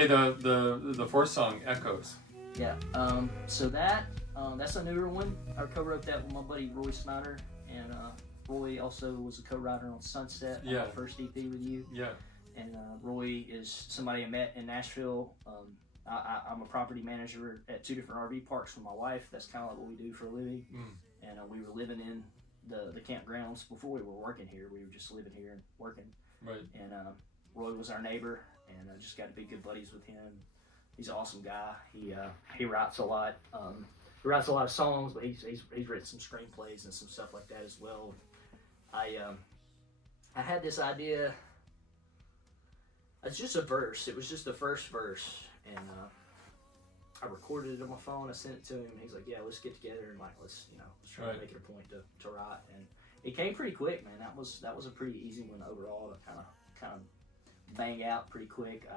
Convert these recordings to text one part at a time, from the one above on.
Okay, the fourth song, Echoes. Yeah. So that's a newer one. I co-wrote that with my buddy Roy Snyder, and Roy also was a co-writer on Sunset, on the first EP with you. Yeah. And Roy is somebody I met in Nashville. I'm a property manager at 2 different RV parks with my wife. That's kind of like what we do for a living. And we were living in the campgrounds before we were working here. We were just living here and working. Right. And Roy was our neighbor, and I just got to be good buddies with him. He's an awesome guy. He writes a lot. He writes a lot of songs, but he's written some screenplays and some stuff like that as well. I had this idea. It's just a verse. It was just the first verse, and I recorded it on my phone. I sent it to him. He's like, "Yeah, let's get together and like let's try to make it a point to write." And it came pretty quick, man. That was a pretty easy one overall to kind of bang out pretty quick.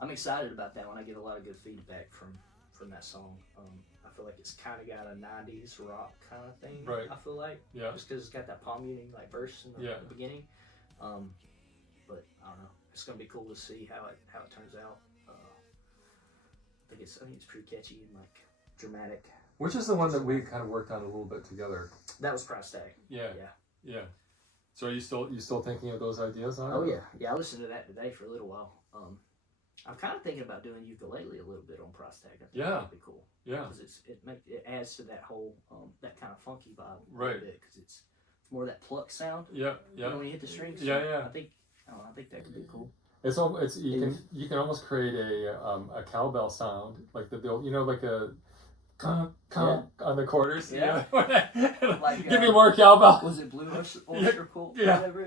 I'm excited about that one. I get a lot of good feedback from that song. I feel like it's kind of got a 90s rock kind of thing. Right. I feel like. Yeah. Just because it's got that palm muting like verse in the beginning. But I don't know. It's gonna be cool to see how it turns out. I think it's pretty catchy and like dramatic. Which is the one that we kind of worked on a little bit together. That was Price Tag. Yeah. So are you still thinking of those ideas on it? Oh yeah. I listened to that today for a little while. I'm kind of thinking about doing ukulele a little bit on Price Tag. I think that'd be cool. Yeah. Because it adds to that whole that kind of funky vibe a little bit, because it's more of that pluck sound. Yeah. You know, when you hit the strings. Yeah. I think that could be cool. You can almost create a cowbell sound, like like a on the quarters. Yeah. Like, give me more cowbell. Was it Blue Oyster Cult? Yeah. Whatever.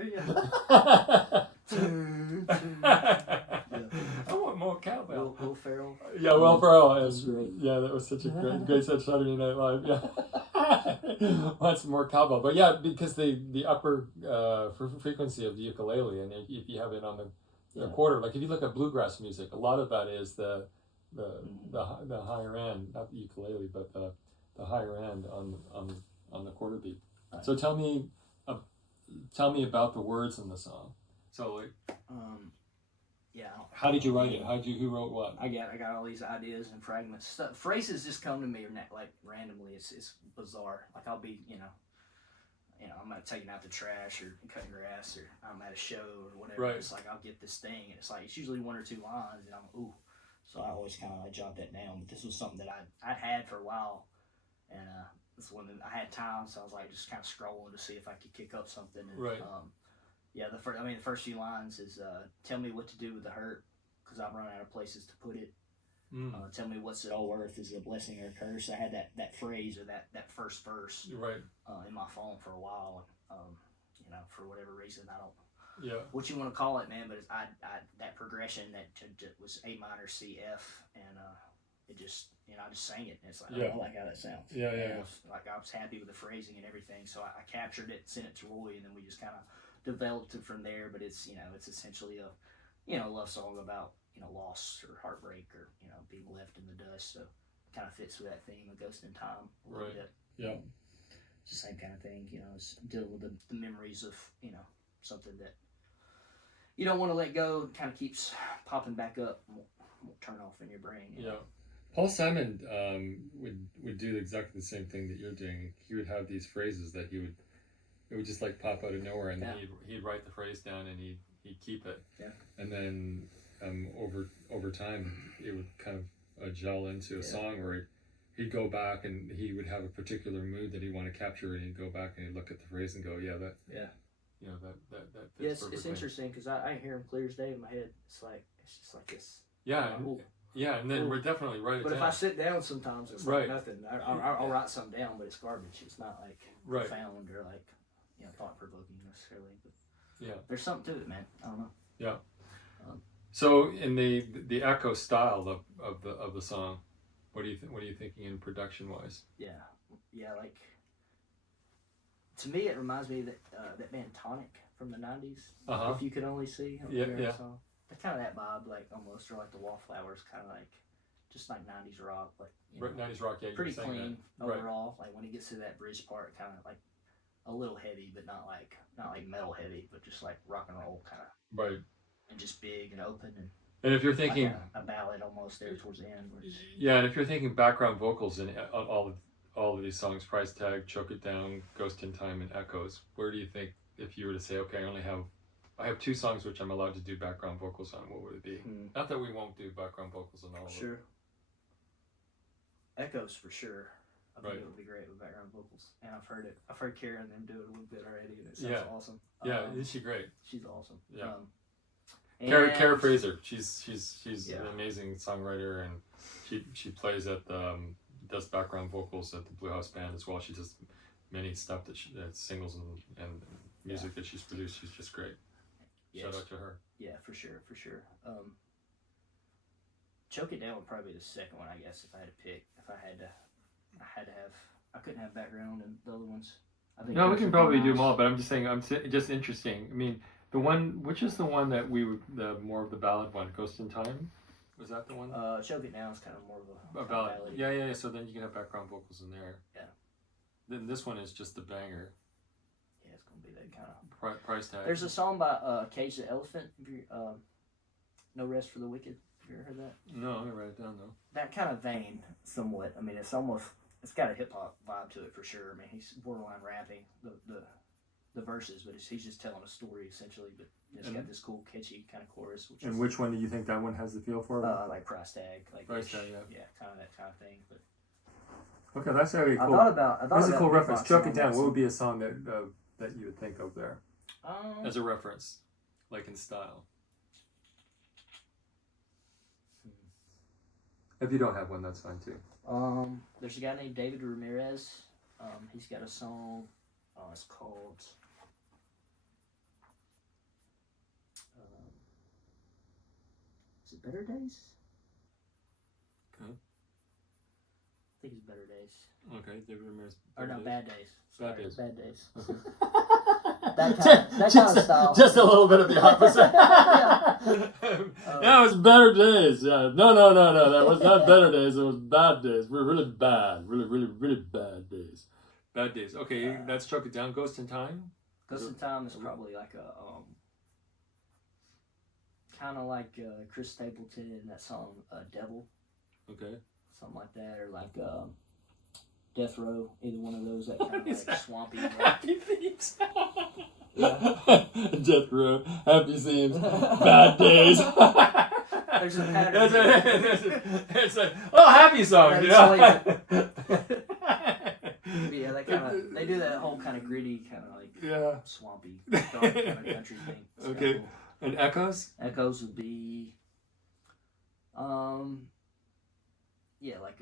I want more cowbell. Will Ferrell. Yeah, Will Ferrell. That's great. Yeah, that was such a great Saturday Night Live. Yeah. Want some more cowbell, but yeah, because the upper frequency of the ukulele, and if you have it on the quarter, like if you look at bluegrass music, a lot of that is the higher end, not the ukulele, but the higher end on the quarter beat. Right. So tell me about the words in the song. So like, how did you write it? Who wrote what? I got all these ideas and fragments. Phrases just come to me like randomly. It's bizarre. Like I'll be I'm taking out the trash or cutting grass, or I'm at a show or whatever. Right. It's like I'll get this thing, and it's usually 1 or 2 lines, and I'm ooh. So I always kind of jot that down. But this was something that I'd had for a while, and this one that I had time, so I was like just kind of scrolling to see if I could kick up something. And, right. The first few lines is tell me what to do with the hurt, because I've run out of places to put it. Tell me what's it all worth, is it a blessing or a curse? I had that phrase or that first verse in my phone for a while. For whatever reason, I don't. Yeah. What you want to call it, man? But I that progression that was A minor C F, and it just I just sang it. And it's like I like how that sounds. Yeah. I was happy with the phrasing and everything, so I captured it, sent it to Roy, and then we just kind of developed it from there. But it's it's essentially a love song about loss or heartbreak, or being left in the dust. So it kind of fits with that theme of Ghost in Time a little bit. Yeah. It's the same kind of thing, it's dealing with the memories of something that you don't want to let go, kind of keeps popping back up, won't turn off in your brain. Yeah. Paul Simon would do exactly the same thing that you're doing. He would have these phrases that it would just like pop out of nowhere, and then he'd write the phrase down, and he'd keep it. Yeah. And then over time, it would kind of gel into a song where he'd go back and he would have a particular mood that he wanted to capture, and he'd go back and he'd look at the phrase and go, that fits perfectly. It's interesting, because I hear him clear as day in my head. It's just like this. Yeah. And then we're definitely write it down. But if I sit down sometimes, it's like nothing. I'll write something down, but it's garbage. It's not like profound or like thought-provoking necessarily. But there's something to it, man. I don't know. Yeah. So in the echo style of the song, what are you thinking in production wise? Yeah, like to me it reminds me of that band Tonic from the 90s. If you could only see. Song. Kind of that vibe, like almost, or like the Wallflowers, kind of like just like 90s rock, like 90s rock. Yeah, pretty clean overall. Like when he gets to that bridge part, kind of like a little heavy, but not like metal heavy, but just like rock and roll kind of. Right. And just big and open, and And if you're thinking like a ballad almost there towards the end. Yeah, and if you're thinking background vocals in all of these songs, Price Tag, Choke It Down, Ghost in Time, and Echoes, where do you think, if you were to say, okay, I have 2 songs which I'm allowed to do background vocals on, what would it be? Not that we won't do background vocals on all of them. Sure. Echoes for sure. I think Right. it would be great with background vocals, and I've heard it. I've heard Kara and them do it a little bit already, and it sounds awesome. Yeah, isn't she great? She's awesome. Yeah. Kara Fraser, she's Yeah. an amazing songwriter, and she plays at the does background vocals at the Blue House Band as well. She does many stuff that singles and music that she's produced. She's just great. Yes. Shout out to her. Yeah, for sure. Choke It Down would probably be the second one, I guess, if I had to pick. If I had to have, I couldn't have background and the other ones. I think No, we those can would be probably do nice. them all, but I'm just saying, just interesting. I mean, which is the one that the more of the ballad one, Ghost in Time? Was that the one? Choke It Down is kind of more of A ballad. Yeah. So then you can have background vocals in there. Yeah. Then this one is just the banger. Yeah, it's gonna be that kind of. Price Tag. There's a song by Cage the Elephant. No Rest for the Wicked. Have you ever heard that? No, I'm gonna write it down though. That kind of vein, somewhat. I mean, it's got a hip hop vibe to it for sure. I mean, he's borderline rapping the verses, but he's just telling a story essentially. But it's got this cool, catchy kind of chorus. Which one do you think that one has the feel for? Like Price Tag, like Price Tag, yeah, kind of that kind of thing. But okay, that's very cool. I thought about That's a cool beatboxing reference. Choke It on Down. that What would be a song that you would think of there song. as a reference, like in style? If you don't have one, that's fine too. There's a guy named David Ramirez. He's got a song. It's called. Is it Better Days? Okay. I think it's Better Days. Okay, David Ramirez. Or no, Bad Days. Bad Sorry, Days. Bad Days. Okay. that kind of style. Just a little bit of the opposite. Yeah, it was Better Days. Yeah. No. That was not Better Days. It was Bad Days. We're really bad. Really bad days. Bad Days. Okay, that's Choke It Down. Ghost in Time. Ghost in Time is probably like a kind of like Chris Stapleton in that song Devil. Okay. Something like that, or like Death Row, either one of those, that kind of like swampy happy themes. Death Row, happy themes, bad days. There's a pattern. It's a happy song, Yeah, they kind of they do that whole kind of gritty, kind of like swampy, dark kind of country thing. It's okay, cool. And Echoes? Echoes would be, yeah, like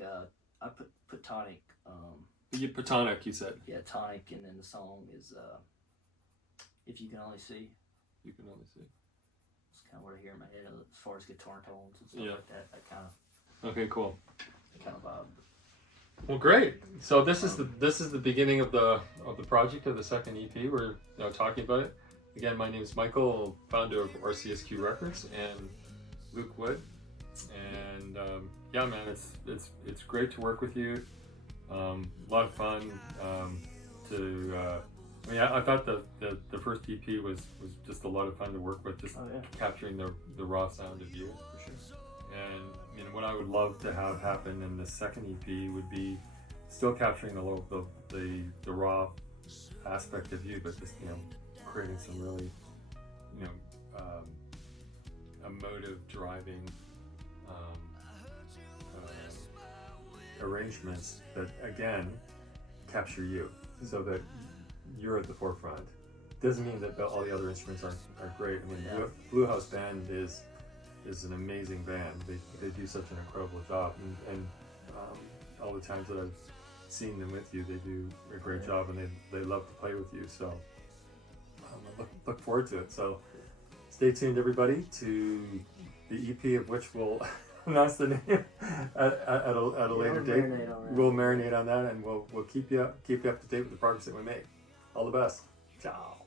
I put Tonic. Platonic, you said. Yeah, Tonic, and then the song is If You Can Only See. You Can Only See. It's kind of what I hear in my head as far as guitar tones and stuff like that. That kind of. Okay, cool. That kind of vibe. Well, great. So this is the beginning of the project of the second EP. We're talking about it. Again, my name is Michael, founder of RCSQ Records, and Luke Wood. And yeah, man, it's great to work with you. A lot of fun. I thought the first EP was just a lot of fun to work with, just capturing the raw sound of you. For sure. And what I would love to have happen in the second EP would be still capturing the raw aspect of you, but just creating some really emotive driving arrangements that again capture you, so that you're at the forefront. Doesn't mean that all the other instruments aren't great. I mean, Blue House Band is an amazing band. They do such an incredible job, and all the times that I've seen them with you, they do a great job, and they love to play with you. So I look forward to it. So stay tuned, everybody, to the EP of which we'll announce the name at a later date. We'll marinate on that, and we'll keep you up to date with the progress that we make. All the best. Ciao.